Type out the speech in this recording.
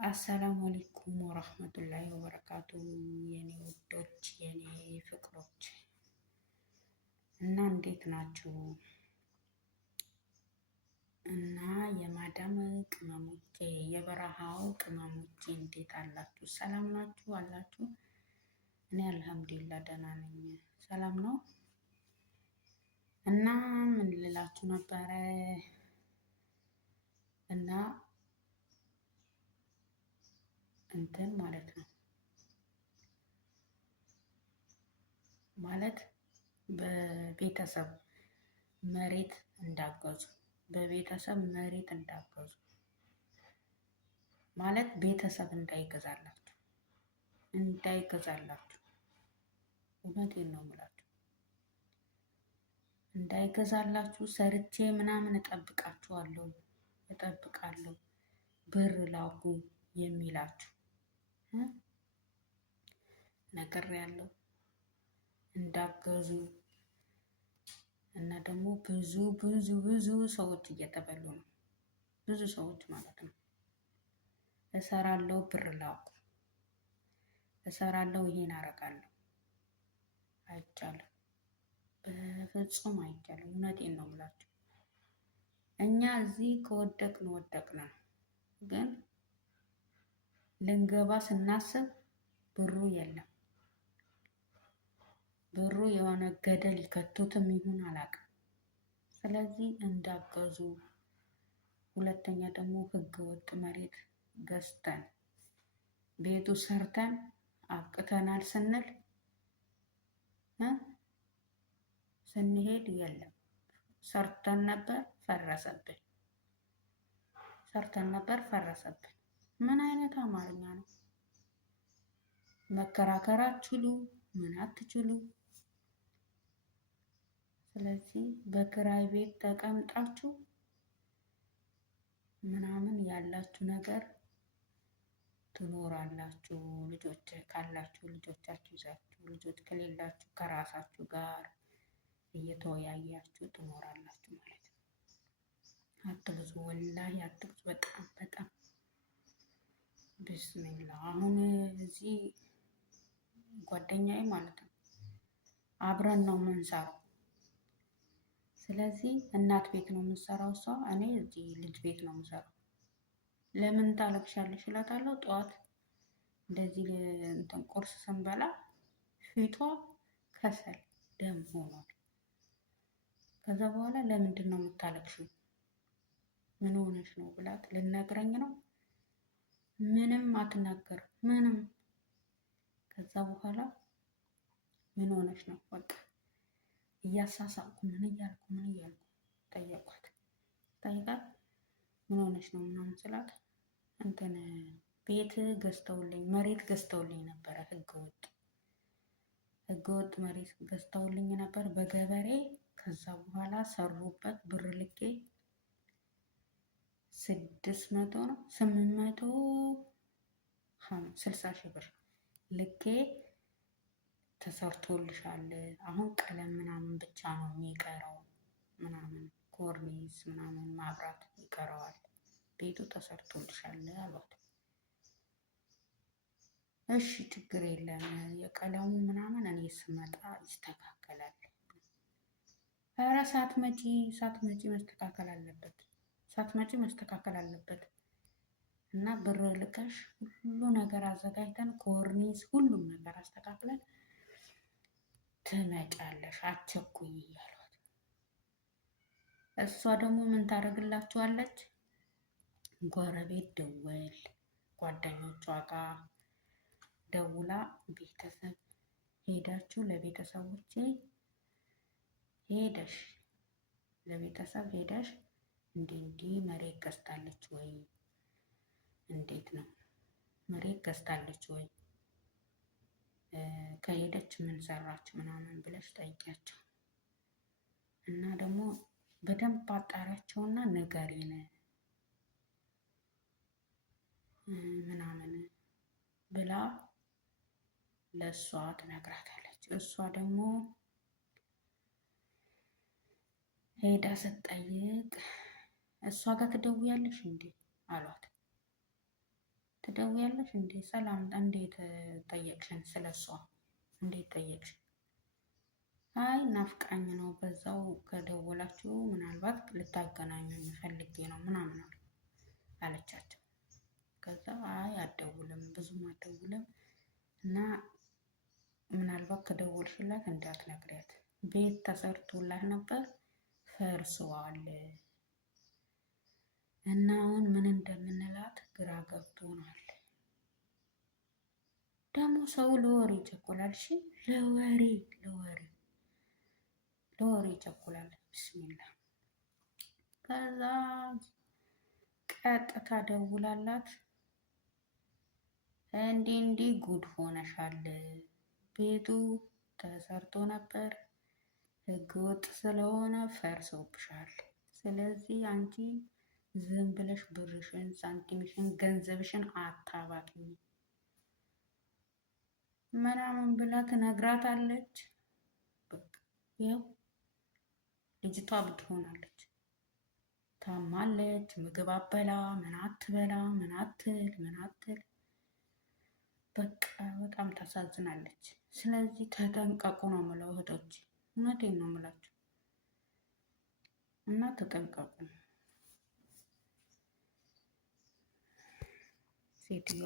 አሰላሙ አለይኩም ወራህመቱላሂ ወበረካቱ የኔ ውዶች የኔ ፍቅሮች እና እንዴት ናችሁ? እና የማዳም ቅመሞቼ የበረሃው ቅመሞቼ እንዴት አላችሁ? ሰላም ናችሁ አላችሁ? እኔ አልሐምዱሊላህ ደህና ነኝ። ሰላም ነው። እና ምን ልላችሁ ነበረ እና እንትን ማለት ነው ማለት በቤተሰብ መሬት እንዳገዙ በቤተሰብ መሬት እንዳገዙ ማለት ቤተሰብ እንዳይገዛላችሁ እውነቴን ነው የምላችሁ፣ እንዳይገዛላችሁ ሰርቼ ምናምን እጠብቃለሁ ብር ላኩ የሚላችሁ ነገር ያለው እንዳገዙ እና ደግሞ ብዙ ሰዎች እየተበሉ ነው። ብዙ ሰዎች ማለት ነው። እሰራለሁ ብር ላኩ፣ እሰራለሁ ይሄን አረጋለሁ። አይቻልም፣ በፍጹም አይቻልም። እውነቴን ነው የምላችሁ። እኛ እዚህ ከወደቅን ነው፣ ግን ልንገባ ስናስብ ብሩ የለም። ብሩ የሆነ ገደል ይከቱትም ይሁን አላውቅም። ስለዚህ እንዳገዙ። ሁለተኛ ደግሞ ህገ ወጥ መሬት ገዝተን ቤቱ ሰርተን አብቅተናል ስንሄድ የለም። ሰርተን ነበር ፈረሰብን። ምን አይነት አማርኛ ነው? መከራከር አትችሉ፣ ምን አትችሉ። ስለዚህ በክራይ ቤት ተቀምጣችሁ ምናምን ያላችሁ ነገር ትኖራላችሁ። ልጆች ካላችሁ ልጆቻችሁ ይዛችሁ፣ ልጆች ከሌላችሁ ከራሳችሁ ጋር እየተወያያችሁ ትኖራላችሁ ማለት ነው። አትብዙ፣ ወላሂ አትብዙ። በጣም ቢስሚላ። አሁን እዚህ ጓደኛዬ ማለት ነው አብረን ነው የምንሰራው። ስለዚህ እናት ቤት ነው የምንሰራው እሷ፣ እኔ እዚህ ልጅ ቤት ነው የምሰራው። ለምን ታለቅሻለሽ እላታለሁ። ጠዋት እንደዚህ እንትን ቁርስ ስንበላ ፊቷ ከሰል ደም ሆኗል። ከዛ በኋላ ለምንድን ነው የምታለቅሽው? ምን ሆነሽ ነው ብላት ልነግረኝ ነው። ምንም አትናገር ምንም። ከዛ በኋላ ምን ሆነሽ ነው በቃ እያሳሳቅኩ ምን እያልኩ ጠየቃት። ምን ሆነሽ ነው ምናምን ስላት እንትን ቤት ገዝተውልኝ መሬት ገዝተውልኝ ነበረ፣ ህገወጥ መሬት ገዝተውልኝ ነበር በገበሬ። ከዛ በኋላ ሰሩበት ብር ልኬ 860 ሺህ ብር ልኬ ተሰርቶልሻል። አሁን ቀለም ምናምን ብቻ ነው የሚቀረው፣ ምናምን ኮርኒስ ምናምን ማብራት ይቀረዋል። ቤቱ ተሰርቶልሻል አሏት። እሺ ችግር የለም የቀለሙ ምናምን እኔ ስመጣ ይስተካከላል። ኧረ ሳትመጪ መስተካከል አለበት እና ብር ልከሽ ሁሉ ነገር አዘጋጅተን ኮርኒስ ሁሉም ነገር አስተካክለን ትመጫለሽ፣ አትቸኩይ እያሏት። እሷ ደግሞ ምን ታደርግላችኋለች? ጎረቤት ደወል ጓደኞቿ ጋር ደውላ ቤተሰብ ሄዳችሁ ለቤተሰቦቼ ሄደሽ እንዲህ መሬት ገዝታለች ወይ? እንዴት ነው መሬት ገዝታለች ወይ? ከሄደች ምን ሰራች ምናምን ብለሽ ጠይቂያቸው እና ደግሞ በደንብ አጣሪያቸውና ንገሪን ምናምን ብላ ለእሷ ትነግራታለች። እሷ ደግሞ ሄዳ ስትጠይቅ እሷ ጋር ትደውያለሽ እንዴ አሏት። ትደውያለሽ እንዴ? ሰላም እንዴት ጠየቅሽን? ስለሷ እንዴት ጠየቅሽ? አይ ናፍቃኝ ነው፣ በዛው ከደወላችሁ ምናልባት ልታገናኙኝ ፈልጌ ነው ምናምን አለቻቸው። ከዛ አይ አትደውልም፣ ብዙም አትደውልም እና ምናልባት ከደወልሽላት እንዳትነግሪያት፣ ቤት ተሰርቶላት ነበር ፈርሰዋል እና አሁን ምን እንደምንላት ግራ ገብቶናል። ደግሞ ሰው ለወሬ ይቸኩላል። እሺ ለወሬ ይቸኩላል። ብስሚላ። ከዛ ቀጥታ ደውላላት እንዲህ ጉድ ሆነሻል፣ ቤቱ ተሰርቶ ነበር፣ ህገወጥ ስለሆነ ፈርሶብሻል። ስለዚህ አንቺ ዝም ብለሽ ብርሽን፣ ሳንቲምሽን፣ ገንዘብሽን አታባክኝ ምናምን ብላ ትነግራታለች። ያው ልጅቷ ብትሆናለች ታማለች። ምግብ አበላ ምን አትበላ ምን አትል በቃ በጣም ታሳዝናለች። ስለዚህ ተጠንቀቁ ነው የምለው እህቶች፣ እውነቴን ነው የምላችሁ እና ተጠንቀቁ ሴትዮ